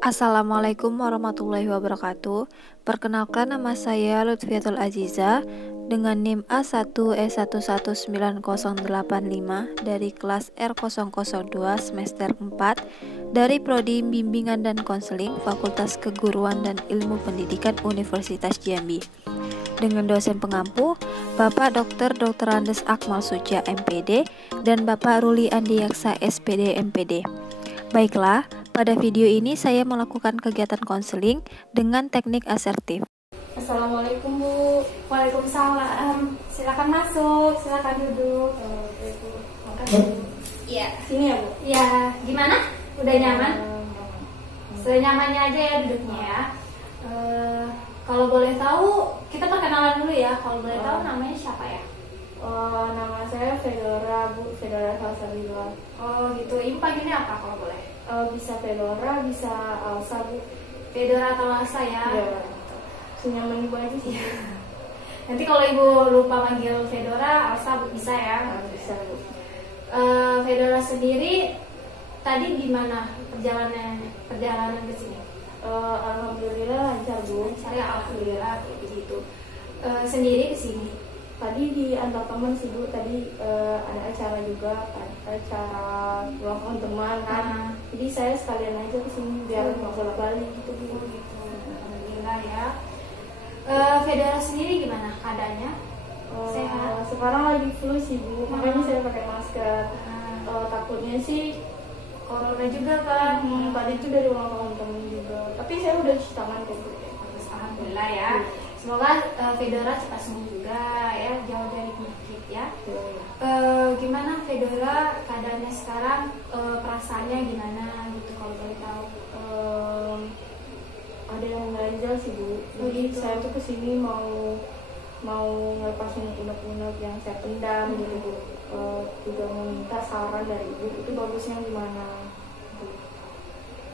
Assalamualaikum warahmatullahi wabarakatuh. Perkenalkan, nama saya Lutfiatul Aziza dengan NIM A1E119085 dari kelas R002 semester 4 dari Prodi Bimbingan dan Konseling Fakultas Keguruan dan Ilmu Pendidikan Universitas Jambi. Dengan dosen pengampu Bapak Dr. Andes Akmal Suja MPD dan Bapak Ruli Andiyaksa SPD MPD. Baiklah, pada video ini saya melakukan kegiatan konseling dengan teknik asertif. Assalamualaikum Bu. Waalaikumsalam. Silakan masuk, silakan duduk. Iya. Sini ya Bu. Iya. Gimana? Udah nyaman? Senyamannya aja ya duduknya ya. Kalau boleh tahu, kita perkenalan dulu ya. Kalau boleh tahu namanya siapa ya? Nama saya Fedora Bu, Fedora Salsabila. Oh gitu. Ibu panggilnya apa kalau boleh? Bisa Fedora, bisa Alsa Bu. Fedora atau Alsa ya? Iya. Senyaman Ibu aja sih. Nanti kalau Ibu lupa manggil Fedora, Alsa bisa ya? Bisa Bu. Fedora sendiri tadi gimana perjalanan ke sini? Alhamdulillah lancar Bu. Saya alhamdulillah kayak gitu. Sendiri ke sini. Tadi diantar teman sih Bu. Tadi ada acara juga, acara ulang tahun teman kan. Jadi saya sekalian aja kesini biar nggak bolak-balik gitu Bu. Gitu. Alhamdulillah ya. Fedora sendiri gimana keadaannya? Sehat? Sekarang lagi flu sih Bu, makanya saya pakai masker. Takutnya sih Corona juga kan? tadi itu dari ulang tahun temen juga. Tapi saya udah cuci tangan kok Bu. Alhamdulillah ya. Semoga Fedora cepat sembuh juga ya, jauh dari penyakit ya. Gimana Fedora keadaannya sekarang, perasaannya gimana gitu kalau boleh tahu? Ada yang ganjal sih Bu. Jadi saya tuh kesini mau ngelepasin unek-unek yang saya pendam gitu Bu. Juga meminta saran dari Ibu, itu bagusnya gimana?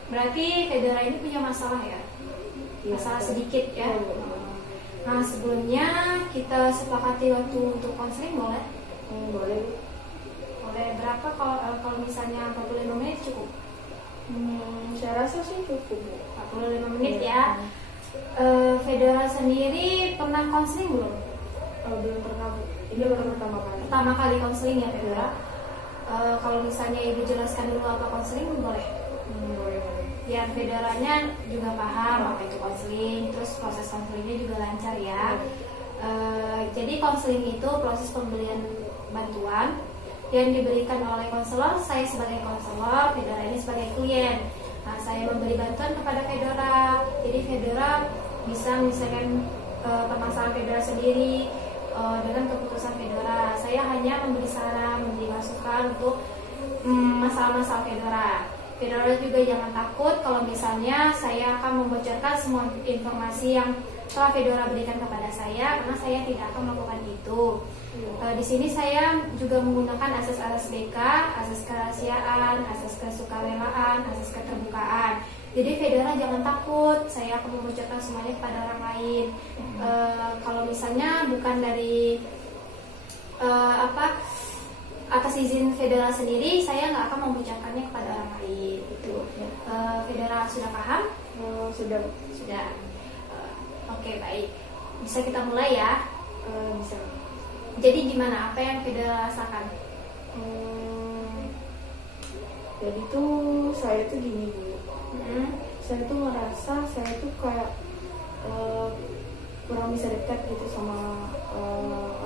Berarti Fedora ini punya masalah ya? Masalah sedikit ya? Nah sebelumnya kita sepakati waktu untuk konseling boleh? Boleh Bu. Boleh berapa kalau misalnya 45 menit cukup? Saya rasa sih cukup Bu. 45 menit ya. Fedora sendiri pernah konseling belum? Belum pernah Bu. Ini baru pertama kali. Pertama kali konseling ya Fedora. Kalau misalnya Ibu jelaskan dulu apa konseling boleh? Boleh. Biar Fedoranya juga paham apa itu konseling, terus proses konselingnya juga lancar ya. Jadi konseling itu proses pembelian bantuan yang diberikan oleh konselor. Saya sebagai konselor, Fedora ini sebagai klien. Nah, saya memberi bantuan kepada Fedora. Jadi Fedora bisa menyelesaikan permasalahan Fedora sendiri dengan keputusan Fedora. Saya hanya memberi saran, memberi masukan untuk masalah-masalah Fedora. Fedora juga jangan takut kalau misalnya saya akan membocorkan semua informasi yang telah Fedora berikan kepada saya, karena saya tidak akan melakukan itu. Di sini saya juga menggunakan asas-asas BK, asas kerahasiaan, asas kesukarelaan, asas keterbukaan. Jadi Fedora jangan takut, saya akan membocorkan semuanya kepada orang lain. Kalau misalnya bukan dari atas izin Fedora sendiri, saya nggak akan membocorkannya kepada orang lain. Gitu. Fedora sudah paham? Sudah. Oke, baik. Bisa kita mulai ya? Bisa. Jadi gimana? Apa yang Fedora rasakan? Jadi tuh saya tuh gini Bu. Saya tuh ngerasa saya tuh kayak kurang bisa dekat gitu sama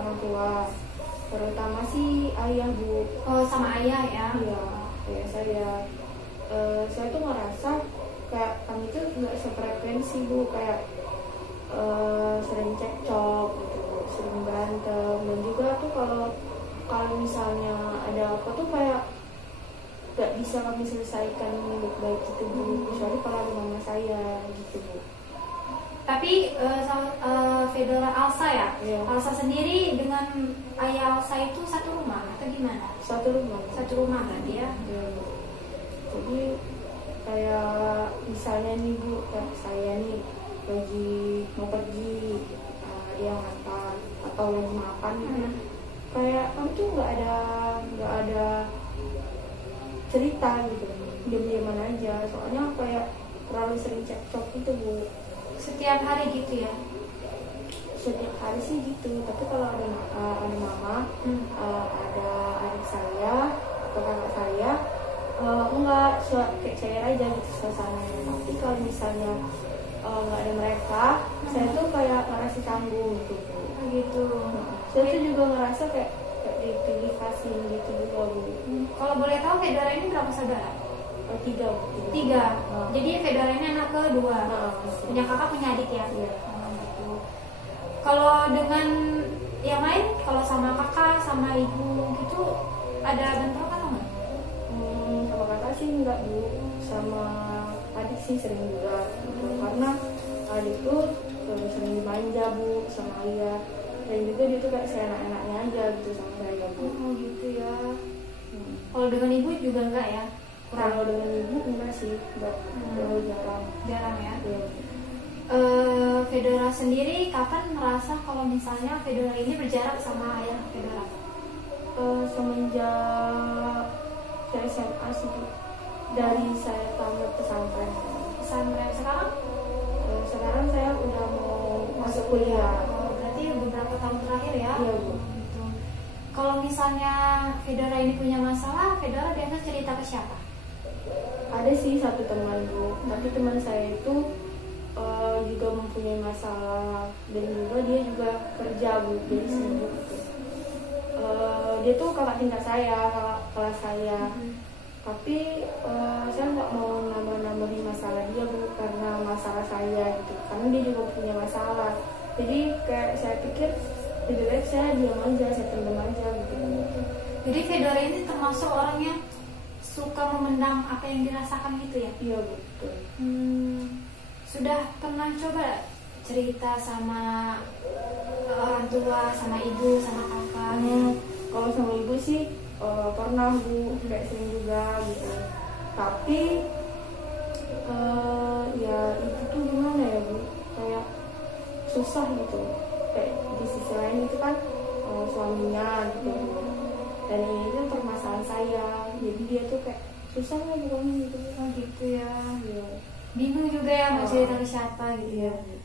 orang tua. Terutama sih ayah Bu. Oh, sama ayah ya? Iya, ayah saya. Saya tuh ngerasa kayak kami tuh nggak sefrekuensi Bu, kayak sering cekcok gitu, sering berantem, dan juga tuh kalau misalnya ada apa tuh kayak nggak bisa kami selesaikan baik-baik gitu Bu, kecuali kalau ada mama saya gitu Bu. Tapi Fedora Alsa ya? Iya. Alsa sendiri dengan ayah Alsa itu satu rumah atau gimana? Satu rumah. Satu rumah berarti ya? Iya. Jadi kayak misalnya nih Bu, kayak saya nih lagi mau pergi, dia ngantar atau lagi makan, kayak kami tuh nggak ada cerita gitu, diam-diaman aja. Soalnya kayak terlalu sering cekcok gitu Bu. Setiap hari gitu ya? Setiap hari sih gitu, tapi kalau ada mama, ada adik saya atau kakak saya, enggak, kayak cair aja gitu suasananya. Tapi kalau misalnya nggak ada mereka, saya tuh kayak ngerasa canggung gitu Bu. Gitu. Saya tuh juga ngerasa kayak dipilih kasih gitu juga Bu. Kalau boleh tahu Fedora ini berapa saudara? 3 Bu. 3. Jadi Fedora ini anak kedua. Punya kakak, punya adik ya? Iya. Gitu. Kalau dengan yang lain, kalau sama kakak, sama ibu gitu, ada bentrokan nggak? Sama kakak sih enggak Bu, sama adik sih sering juga. Karena adik tuh sering dimanja Bu sama ayah, dan juga dia tuh kayak seenak-enaknya aja gitu sama saya Bu. Oh gitu ya. Kalau dengan ibu juga enggak ya? Kalau dengan ibu enggak sih, enggak, terlalu jarang. Jarang ya. Iya. Fedora sendiri kapan merasa kalau misalnya Fedora ini berjarak sama ayah Fedora? Semenjak saya SMA sih Bu. Dari saya tamat pesantren. Pesantren sekarang? Sekarang saya udah mau masuk kuliah. Oh, berarti beberapa tahun terakhir ya? Iya Bu. Gitu. Kalau misalnya Fedora ini punya masalah, Fedora biasa cerita ke siapa? Ada sih satu teman Bu, tapi teman saya itu juga mempunyai masalah, dan juga dia juga kerja Bu, jadi sibuk gitu. Dia tuh kakak tingkat saya, kakak kelas saya. Tapi saya nggak mau nambah-nambahin masalah dia Bu, karena masalah saya gitu, karena dia juga punya masalah. Jadi kayak saya pikir lebih baik saya diam aja, saya pendam aja gitu. Jadi Fedora ini termasuk orang yang suka memendam apa yang dirasakan gitu ya? Iya betul. Sudah pernah coba cerita sama orang tua, sama ibu, sama kakak? Kalau sama ibu sih pernah Bu, kayak sering juga gitu. Tapi ya itu tuh gimana ya Bu, kayak susah gitu. Kayak di sisi lain itu kan suaminya gitu. Dan ini tuh permasalahan saya, jadi dia tuh kayak susah lah bukan gitu. Oh gitu ya. Iya. Bingung juga ya mau cerita ke siapa gitu ya. Iya.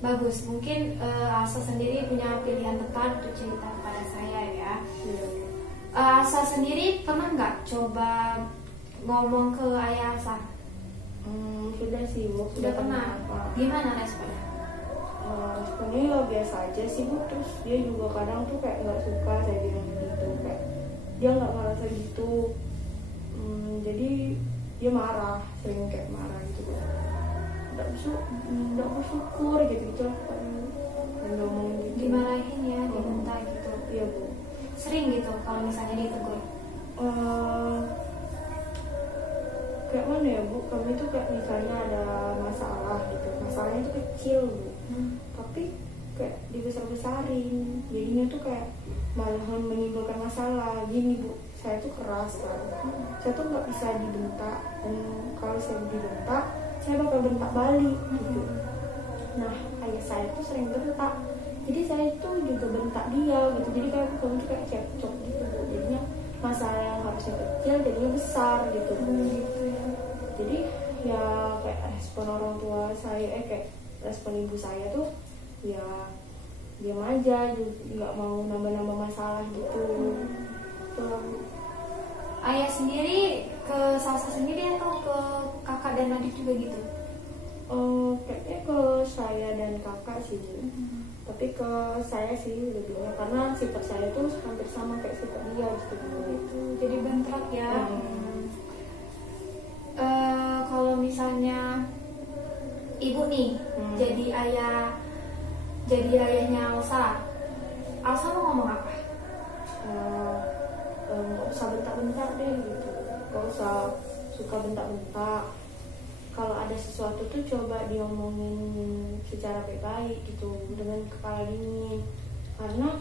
Bagus, mungkin Alsa sendiri punya pilihan tepat untuk cerita kepada saya ya. Iya. Alsa sendiri pernah nggak coba ngomong ke ayah Alsa? Sudah sih Bu, Sudah pernah. Gimana responnya? Sebenarnya ya biasa aja sih Bu, terus dia juga kadang tuh kayak nggak suka saya bilang gitu, kayak dia nggak ngerasa gitu. Jadi dia marah, sering kayak marah gitu, nggak bersyukur gitu dan ngomongin gitu. Dimarahin ya, dibentak gitu. Iya Bu. Sering gitu kalau misalnya ditegur. Kayak mana ya Bu, kami tuh kayak misalnya ada masalah gitu, masalahnya tuh kecil Bu, tapi kayak dibesar-besarin, jadinya tuh kayak malahan menimbulkan masalah. Gini Bu, saya tuh keras kan, saya tuh nggak bisa dibentak, dan kalau saya dibentak saya bakal bentak balik gitu. Nah ayah saya tuh sering bentak, jadi saya tuh juga bentak dia gitu, jadi kayak kami tuh kayak cekcok gitu Bu, jadinya masalah yang harusnya kecil jadinya besar gitu Bu. Gitu ya. Jadi ya kayak respon orang tua saya, kayak respon ibu saya tuh ya diam aja, nggak mau nambah-nambah masalah gitu. Ayah sendiri ke Salsa sendiri atau ke kakak dan adik juga gitu? Kayaknya ke saya dan kakak sih Bu. Tapi ke saya sih lebihnya, karena sifat saya tuh hampir sama kayak sifat dia gitu Bu. Jadi bentrok ya. Kalau misalnya ibu nih jadi ayahnya Alsa mau ngomong apa? Nggak usah bentak-bentak deh gitu, nggak usah suka bentak-bentak. Kalau ada sesuatu tuh coba diomongin secara baik-baik gitu, dengan kepala dingin, karena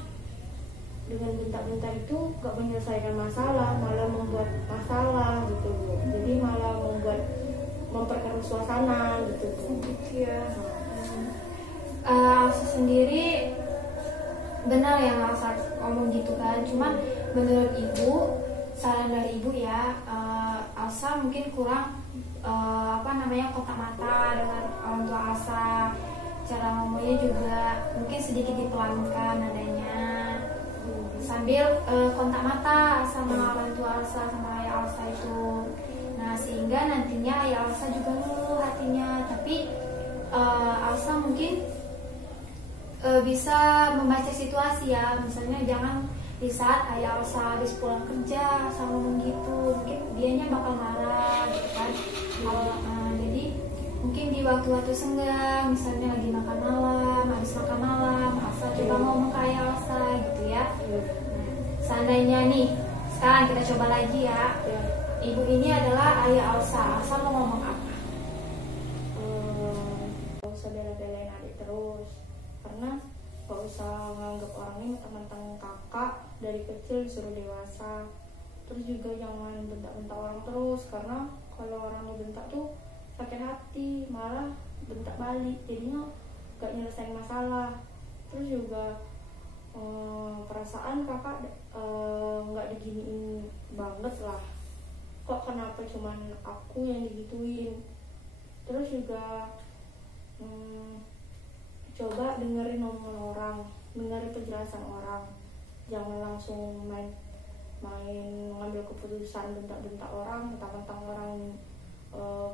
dengan bentak-bentak itu gak menyelesaikan masalah, malah membuat masalah gitu. Jadi malah memperkeruh suasana gitu. Iya. Alsa sendiri benar yang Alsa ngomong gitu kan, cuman menurut ibu, saran dari ibu ya, Alsa mungkin kurang namanya kontak mata dengan orang tua Alsa. Cara ngomongnya juga mungkin sedikit dipelankan nadanya, sambil kontak mata sama orang tua Alsa sama ayah Alsa itu. Nah, sehingga nantinya ayah Alsa juga ngeluh hatinya, tapi Alsa mungkin bisa membaca situasi ya. Misalnya jangan di saat ayah Alsa habis pulang kerja sama ngomong gitu, mungkin dianya bakal marah gitu kan. Jadi mungkin di waktu-waktu senggang, misalnya lagi makan malam, habis makan malam, Alsa coba ngomong ke ayah Alsa gitu ya. Seandainya nih, sekarang kita coba lagi ya. Ibu ini adalah ayah Alsa. Alsa mau ngomong apa? Gak usah bela-belain adik terus, karena gak usah nganggap orang ini mentang-mentang kakak dari kecil disuruh dewasa. Terus juga jangan bentak-bentak orang terus, karena kalau orang bentak tuh sakit hati, malah bentak balik, jadinya gak nyelesain masalah. Terus juga perasaan kakak gak diginiin banget lah, kok kenapa cuman aku yang digituin. Terus juga coba dengerin omongan orang, dengerin penjelasan orang, jangan langsung main ngambil keputusan bentak-bentak orang, mentang-mentang orang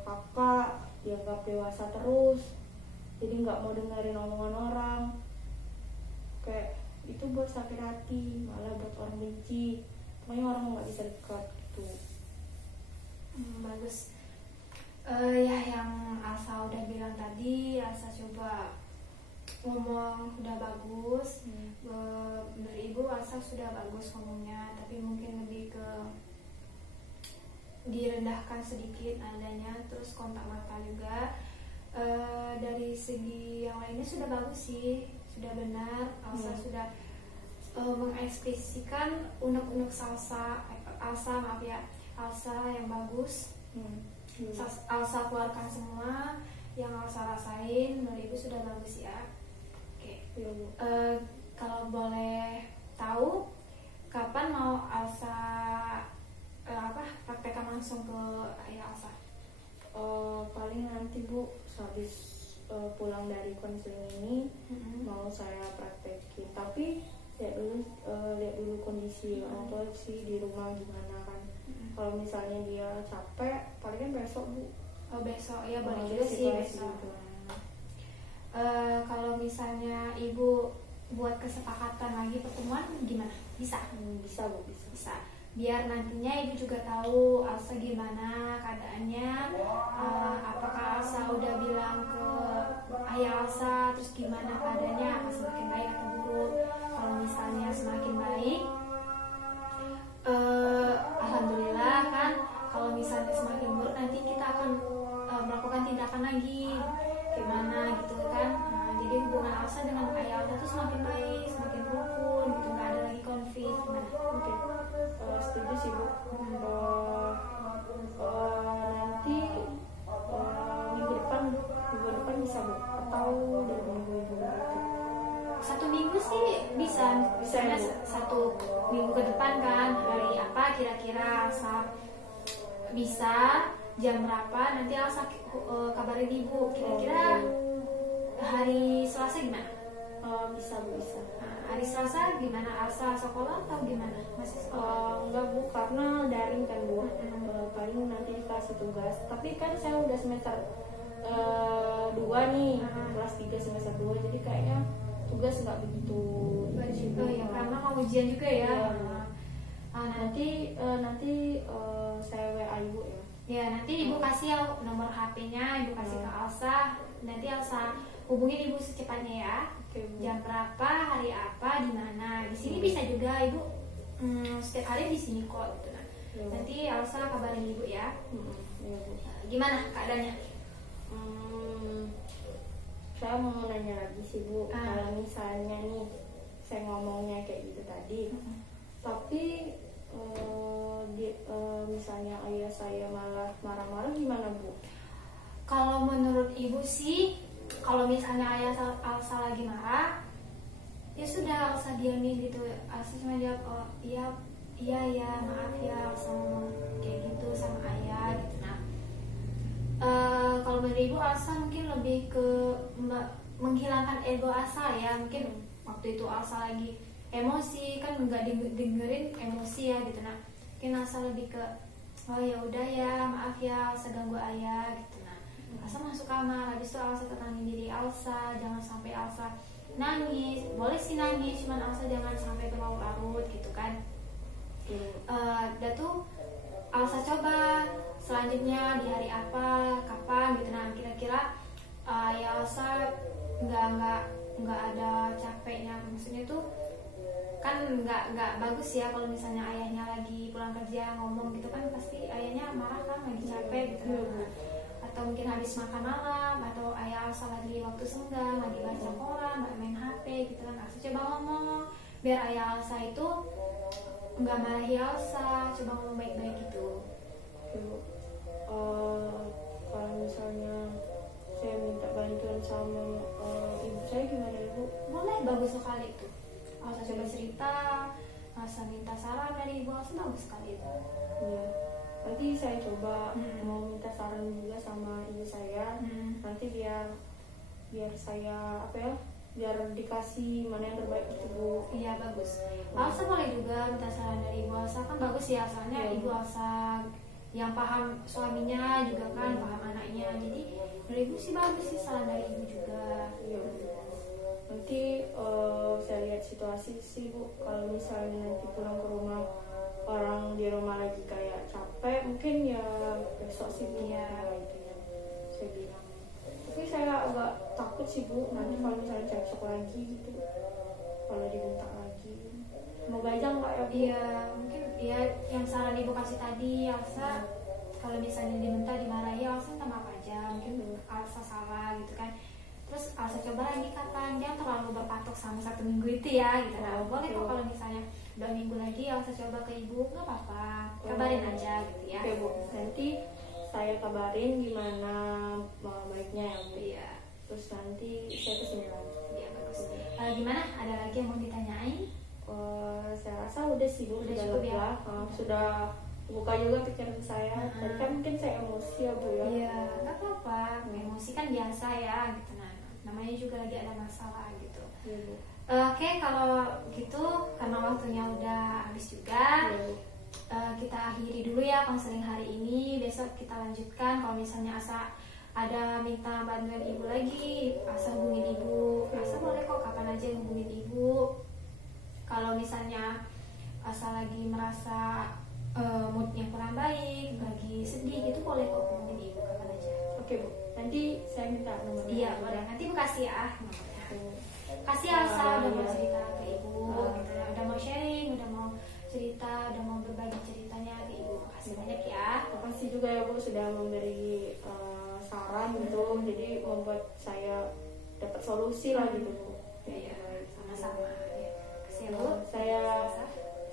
kakak dianggap dewasa terus, jadi nggak mau dengerin omongan orang. Kayak itu buat sakit hati, malah buat orang benci, pokoknya orang nggak bisa dekat gitu. Bagus. Ya yang Alsa udah bilang tadi, Alsa coba ngomong udah bagus. Menurut ibu Alsa sudah bagus ngomongnya, tapi mungkin lebih ke direndahkan sedikit adanya. Terus kontak mata juga, dari segi yang lainnya sudah bagus sih, sudah benar. Alsa sudah mengekspresikan unek-unek Alsa maaf ya, Alsa yang bagus. Alsa keluarkan semua yang Alsa rasain. Menurut ibu sudah bagus ya. Oke. Kalau boleh tahu kapan mau Alsa praktekkan langsung ke ayah Alsa? Paling nanti Bu, habis pulang dari konseling ini mau saya praktekin. Tapi lihat dulu kondisi orang tua sih di rumah gimana kan. Kalau misalnya dia capek, palingan besok Bu. Besok ya, boleh juga sih besok. Kalau misalnya ibu buat kesepakatan lagi pertemuan gimana? Bisa? Bisa Bu, bisa. Biar nantinya ibu juga tahu Alsa gimana keadaannya, apakah Alsa udah bilang ke ayah Alsa, terus gimana keadaannya, apa semakin baik atau buruk. Kalau misalnya semakin baik, alhamdulillah kan. Kalau misalnya semakin buruk, nanti kita akan melakukan tindakan lagi gimana gitu kan. Jadi hubungan Alsa dengan ayah Alsa itu semakin baik, semakin rukun gitu, nggak ada lagi konflik. Oke. Setuju sih Bu. Nanti minggu depan bisa Bu, atau dari minggu itu? 1 minggu sih bisa. Misalnya 1 minggu ke depan kan, hari apa kira-kira Alsa bisa, jam berapa, nanti Alsa kabarin ibu. Kira-kira hari Selasa gimana? Bisa Bu, bisa. Hari Selasa gimana? Alsa sekolah atau gimana? Masih sekolah? Enggak Bu, karena daring kan Bu. Paling nanti dikasih tugas. Tapi kan saya udah semester 2 nih, kelas 3 semester 2, jadi kayaknya tugas nggak begitu juga ya, karena mau ujian juga ya. Nanti saya WA Ibu ya. Ya, nanti ibu kasih nomor HP-nya, ibu kasih ke Alsa. Nanti Alsa hubungin ibu secepatnya ya. Jam berapa, hari apa, di mana. Di sini bisa juga ibu setiap hari di sini kok gitu. Nanti Alsa kabarin ibu ya. Gimana keadaannya? Saya mau nanya lagi sih Bu. Kalau misalnya nih saya ngomongnya kayak gitu tadi, tapi misalnya ayah saya malah marah-marah, gimana Bu? Kalau menurut ibu sih, kalau misalnya ayah Alsa lagi marah, ya sudah Alsa diamin gitu. Alsa cuma jawab, iya maaf ya, Alsa ngomong kayak gitu sama ayah gitu. Nah, kalau dari Ibu Alsa mungkin lebih ke menghilangkan ego Alsa ya. Mungkin waktu itu Alsa lagi emosi kan, nggak dengerin emosi ya gitu. Nah mungkin Alsa lebih ke oh ya udah ya, maaf ya Alsa ganggu ayah gitu. Nah Alsa masuk kamar, habis itu Alsa tenangin diri Alsa, jangan sampai Alsa nangis. Boleh sih nangis, cuman Alsa jangan sampai berlarut-larut gitu kan. Dan tuh Alsa coba selanjutnya di hari apa, kapan gitu. Nah kira-kira ya Alsa nggak ada capeknya. Maksudnya tuh kan nggak bagus ya kalau misalnya ayahnya lagi pulang kerja ngomong gitu kan, pasti ayahnya marah kan, lagi capek gitu. Atau mungkin habis makan malam, atau ayah Alsa lagi waktu senggang, lagi baca koran, lagi main HP gitu kan. Alsa coba ngomong biar ayah Alsa itu nggak marahi Alsa, coba ngomong baik-baik gitu. Kalau misalnya saya minta bantuan sama ibu saya gimana Ibu? Boleh, bagus sekali itu. Alsa coba cerita, Alsa minta saran dari Ibu Alsa, bagus sekali itu. Iya, nanti saya coba mau minta saran juga sama ibu saya. Nanti biar saya biar dikasih mana yang terbaik itu Bu. Iya bagus. Alsa boleh juga minta saran dari Ibu Alsa, kan bagus ya, soalnya Ibu Alsa yang paham suaminya juga kan, paham anaknya. Jadi dari Ibu sih bagus sih, saran dari Ibu juga. Iya. Nanti saya lihat situasi sih Bu. Kalau misalnya nanti pulang ke rumah, orang di rumah lagi kayak capek, mungkin ya besok sih Bu. Iya. Itu yang saya bilang. Tapi saya agak takut sih Bu, nanti kalau misalnya cekcok lagi gitu, kalau dibentak lagi. Semoga aja enggak ya Bu. Iya, mungkin ya yang saran Ibu kasih tadi, Alsa kalau misalnya diminta dimarahi, Alsa minta maaf aja, mungkin Alsa salah gitu kan. Terus Alsa coba lagi kapan, jangan terlalu berpatok sama 1 minggu itu ya gitu. Nah boleh kok kalau misalnya 2 minggu lagi Alsa coba ke Ibu, nggak apa-apa, kabarin aja gitu ya. Oke Bu, nanti saya kabarin gimana baiknya ya Bu. Iya. Terus nanti saya kesini lagi. Iya bagus. Gimana? Ada lagi yang mau ditanyain? Saya rasa udah sih Bu, Udah sudah cukup ya? lega. Sudah buka juga pikiran saya. Tadi kan mungkin saya emosi ya Bu ya. Iya, nggak apa-apa. Emosi kan biasa ya gitu. Nah, namanya juga lagi ada masalah gitu. Iya Bu. Oke, kalau gitu karena waktunya udah habis juga, Iya, Bu. kita akhiri dulu ya konseling hari ini. Besok kita lanjutkan. Kalau misalnya Asa ada minta bantuan Ibu lagi, Asa hubungin Ibu. Asa boleh kok kapan aja hubungin Ibu. Kalau misalnya Asa lagi merasa moodnya kurang baik, lagi sedih gitu, boleh kok hubungin Ibu kapan aja. Oke Bu, nanti saya minta nomornya. Iya boleh, nanti Bu kasih ya nomornya. Kasih Alsa udah mau cerita ke Ibu gitu ya, udah mau sharing, udah mau cerita, udah mau berbagi ceritanya ke Ibu. Makasih banyak ya. Makasih juga ya Bu sudah memberi saran gitu, jadi membuat saya dapat solusi lah gitu Bu. Iya, sama-sama ya. Kasih ya Bu.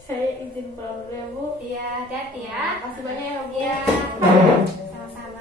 Saya izin pulang dulu ya Bu. Iya, hati-hati ya. Makasih banyak ya Bu. Iya, sama-sama.